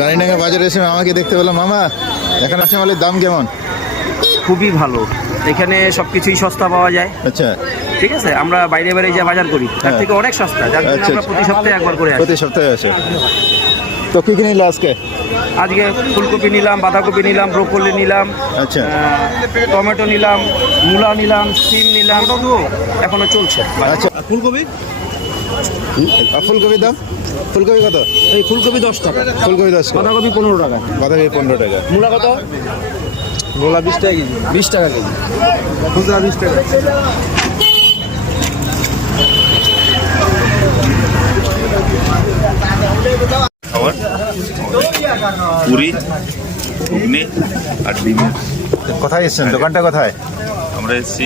রানীডাঙ্গা বাজারে এসে মামাকে দেখতে পেলাম। মামা, এখানে কাঁচামালের দাম কেমন? খুবই ভালো, এখানে সবকিছুই সস্তা পাওয়া যায়। আচ্ছা, ঠিক আছে, আমরা বাইরে বাইরে যে বাজার করি তার থেকে অনেক সস্তা, যার জন্য আচ্ছা, আমরা প্রতি সপ্তাহে একবার করে আসি। প্রতি সপ্তাহে আছে। তো কি কি নিল আজকে? আজকে ফুলকপি নিলাম, বাঁধাকপি নিলাম, ব্রোকলি নিলাম, আচ্ছা, টমেটো নিলাম, মূলা নিলাম, সিম নিলাম, এখনো চলছে। আচ্ছা। ফুলকপি ফুলকপির দাম? ফুলকপি কত? এই ফুলকপি 10 টাকা, ফুলকপি 10 টাকা, বাঁধাকপি 15 টাকা, বাঁধাকপি 15 টাকা, মূলা কত? মূলা 20 টাকা কেজি। 20 টাকা কেজি, খুচরা 20 টাকা। খাবার পুরি, ঘুগনি আর ডিম। কোথায় এসছেন? দোকানটা কোথায়? আমরা এসেছি